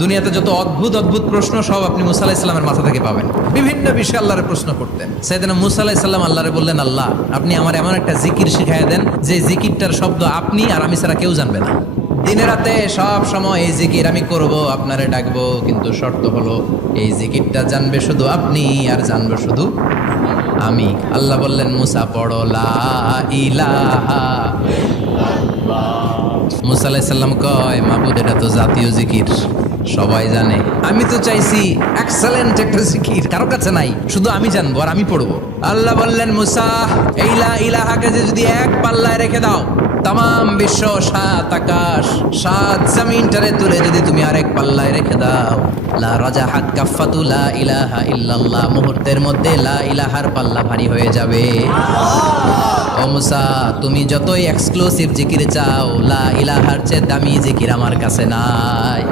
দুনিয়াতে যত অদ্ভুত অদ্ভুত প্রশ্ন সব আপনি মুসা আলাইহিস সালামের মাথা থেকে পাবেন। বিভিন্ন বিষয়ে আল্লাহরে প্রশ্ন করতেন। সাইয়েদনা মুসা আলাইহিস সালাম আল্লাহরে বললেন, আল্লাহ আপনি আমার এমন একটা জিকির শিখাইয়া দেন যে জিকিরটার শব্দ আপনি আর আমি ছাড়া কেউ জানবে না। দিনে রাতে সব সময় এই জিকির আমি করব, আপনারে ডাকবো, কিন্তু শর্ত হলো এই জিকিরটা জানবে শুধু আপনি আর জানবে শুধু আমি। আল্লাহ বললেন, মুসা পড়ো লা ইলাহা। মুসা আলাইহিস সালাম কয়, মাবুদ এটা তো জাতীয় জিকির, সবাই জানে। আমি তো চাইছি এক্সেলেন্ট একটা জিকির, কারো কাছে নাই, শুধু আমি জানবো আর আমি পড়বো। আল্লাহ বললেন, মুসা এই লা ইলাহাকে যদি এক পাল্লায় রেখে দাও, তাম বিশ্ব, 7 আকাশ 7 জমিনটারে তুলে যদি তুমি আরেক পাল্লায় রেখে দাও, লা রাজাহাত কাফাতু লা ইলাহা ইল্লাল্লাহ, মুহূর্তের মধ্যে লা ইলাহার পাল্লা ভারী হয়ে যাবে। ও মুসা, তুমি যতই এক্সক্লুসিভ জিকির চাও, লা ইলাহার চেয়ে দামি জিকির আমার কাছে নাই।